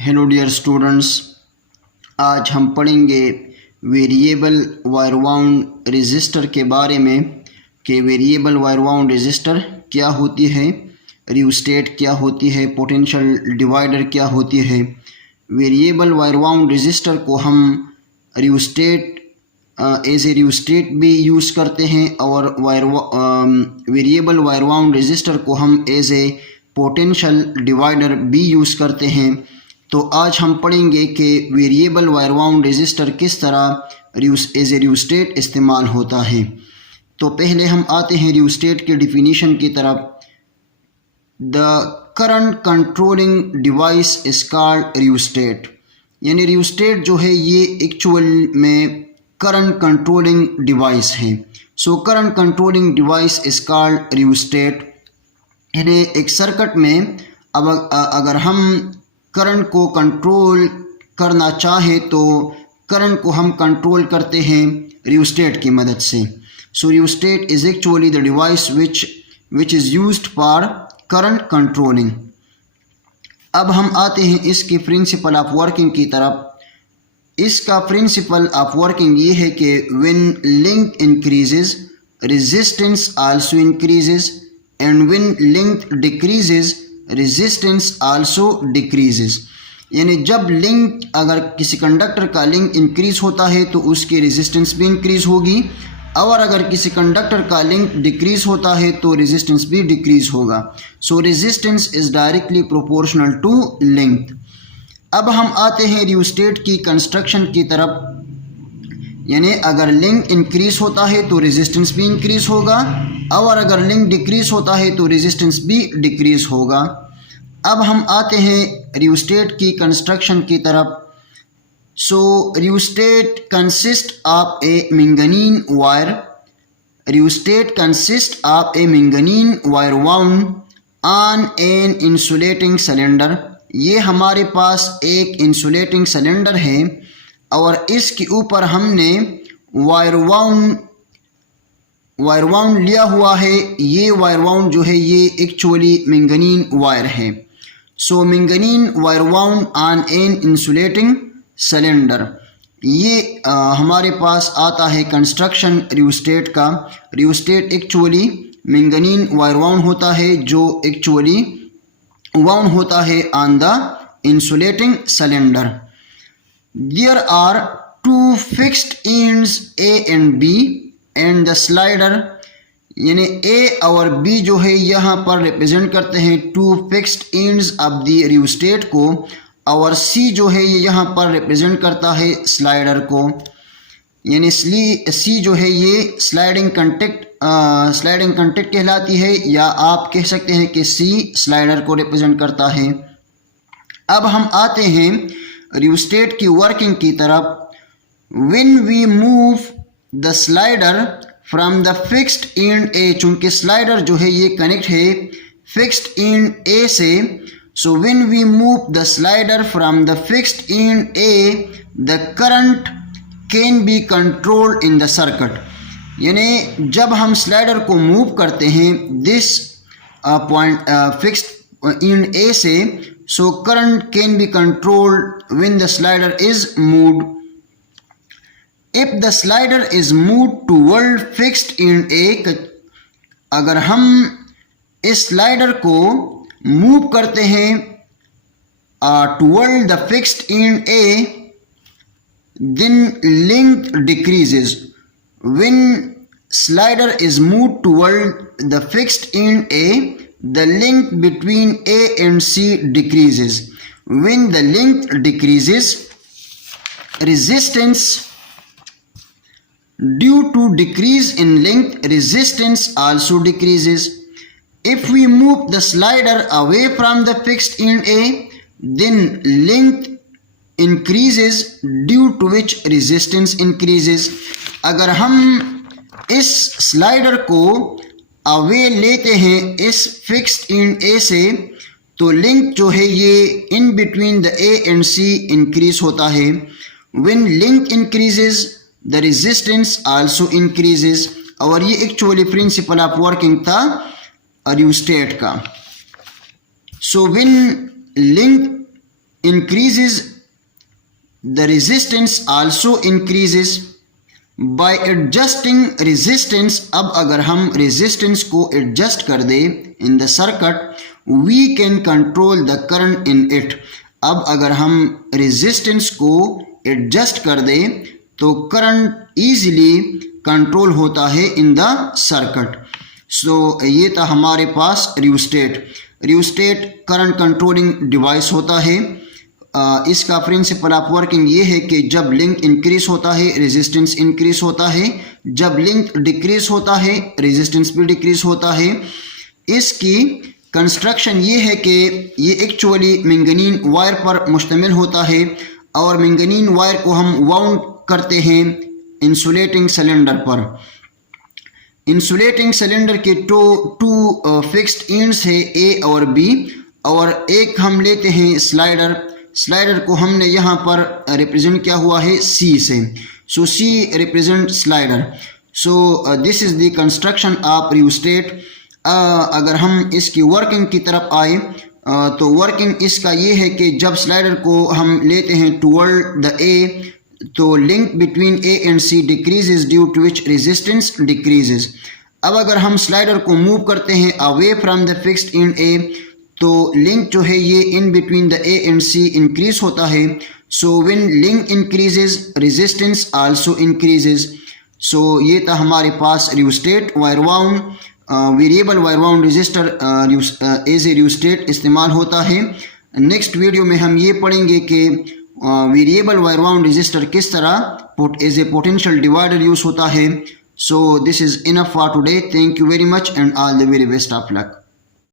Hello dear students, आज हम पढ़ेंगे वेरिएबल वायर बाउंड रजिस्टर के बारे में कि वेरिएबल वायर बाउंड रजिस्टर क्या होती है, रियोस्टेट क्या होती है, पोटेंशियल डिवाइडर क्या होती है। वेरिएबल वायर बाउंड रजिस्टर को हम रियोस्टेट एज ए रियोस्टेट भी यूज़ करते हैं और वेरिएबल वायर बाउंड रजिस्टर को हम एज ए पोटेंशियल डिवाइडर भी यूज़ करते हैं। तो आज हम पढ़ेंगे कि वेरिएबल वायर बाउंड रजिस्टर किस तरह एज ए रियोस्टेट इस्तेमाल होता है। तो पहले हम आते हैं रियोस्टेट की डिफिनीशन की तरफ। The current controlling device is called rheostat. यानी रियोस्टेट जो है ये एक्चुअल में करंट कंट्रोलिंग डिवाइस है। So current controlling device is called rheostat. यानी एक सर्किट में अब अगर हम करंट को कंट्रोल करना चाहे तो करंट को हम कंट्रोल करते हैं रियोस्टेट की मदद से। So rheostat is actually the device which is used for current controlling. अब हम आते हैं इसकी प्रिंसिपल ऑफ वर्किंग की तरफ। इसका प्रिंसिपल ऑफ वर्किंग ये है कि when link increases resistance also increases and when link decreases resistance also decreases. यानी जब लिंक अगर किसी कंडक्टर का लिंक इंक्रीज होता है तो उसकी रेजिस्टेंस भी इंक्रीज होगी, और अगर किसी कंडक्टर का लिंक डिक्रीज होता है तो रेजिस्टेंस भी डिक्रीज होगा। So resistance is directly proportional to length. अब हम आते हैं रियोस्टेट की कंस्ट्रक्शन की तरफ। यानी अगर लिंक इंक्रीज होता है तो रेजिस्टेंस भी इंक्रीज होगा, और अगर लिंक डिक्रीज होता है तो रेजिस्टेंस भी डिक्रीज होगा। अब हम आते हैं रियोस्टेट की कंस्ट्रक्शन की तरफ। So rheostat consist of a manganese wire. Rheostat consist of a manganese wire wound on an insulating cylinder. ये हमारे पास एक इंसुलेटिंग सिलेंडर है और इसके ऊपर हमने वायर बाउंड लिया हुआ है। ये वायर बाउंड जो है ये एक्चुअली मैंगनीज वायर है। So manganese wire bound on an insulating cylinder, ये हमारे पास आता है कंस्ट्रक्शन रियोस्टेट का। Rheostat actually manganese wire bound होता है जो एक्चुअली बाउंड होता है on the insulating cylinder. There are two fixed ends A and B and the slider। यानी A और B जो है यहाँ पर रिप्रेजेंट करते हैं two fixed ends of the rheostat को, और C जो है ये यहाँ पर रिप्रेजेंट करता है स्लाइडर को। यानी C जो है ये स्लाइडिंग कंटेक्ट कहलाती है, या आप कह सकते हैं कि C स्लाइडर को रिप्रेजेंट करता है। अब हम आते हैं रियोस्टेट की वर्किंग की तरफ। When we move the slider from the fixed end A, चूंकि स्लाइडर जो है ये कनेक्ट है फिक्स्ड एंड ए से। So when we move the slider from the fixed end A the current can be controlled in the circuit. यानी जब हम slider को मूव करते हैं this point fixed end A से, so current can be controlled when the slider is moved. If the slider is moved toward fixed end A, अगर हम इस स्लाइडर को मूव करते हैं toward the fixed end A, then length decreases. When slider is moved toward the fixed end A, the length between A and C decreases. When the length decreases, resistance due to decrease in length, resistance also decreases. If we move the slider away from the fixed end A, then length increases due to which resistance increases. अगर हम इस slider को away लेते हैं इस fixed end A से, तो link जो है ये in between the A and C increase होता है। When link increases the resistance also increases. और ये एक्चुअली प्रिंसिपल ऑफ वर्किंग था रियोस्टेट का। So when link increases, the resistance also increases. By adjusting resistance, अब अगर हम resistance को adjust कर दे in the circuit, we can control the current in it. अब अगर हम resistance को adjust कर दे तो current easily control होता है in the circuit. So ये था हमारे पास rheostat. Rheostat current controlling device होता है. इसका प्रिंसिपल ऑफ वर्किंग ये है कि जब लिंक इंक्रीज होता है रेजिस्टेंस इंक्रीज होता है, जब लिंक डिक्रीज होता है रेजिस्टेंस भी डिक्रीज होता है. इसकी कंस्ट्रक्शन ये है कि ये एक्चुअली मैंगनीन वायर पर मुश्तमिल होता है और मैंगनीन वायर को हम वाउंड करते हैं इंसुलेटिंग सिलेंडर पर. इंसुलेटिंग सिलेंडर के टू फिक्स्ड एंड्स है ए और बी, और एक हम लेते हैं स्लाइडर. स्लाइडर को हमने यहाँ पर रिप्रेजेंट किया हुआ है सी से. So C represent slider. So this is the construction of rheostat. अगर हम इसकी वर्किंग की तरफ आए तो वर्किंग इसका ये है कि जब स्लाइडर को हम लेते हैं टुवर्ड द ए तो link between A and C decreases due to which resistance decreases. अब अगर हम स्लाइडर को मूव करते हैं away from the fixed end A तो लिंक जो है ये in between the A and C increase होता है. So when link increases resistance also increases. So ये था हमारे पास rheostat. Wire wound variable wire wound resistor as a rheostat इस्तेमाल होता है. नेक्स्ट वीडियो में हम ये पढ़ेंगे कि वेरिएबल वायर वाउंड रजिस्टर किस तरह as a potential divider use होता है. So this is enough for today. Thank you very much and all the very best of luck.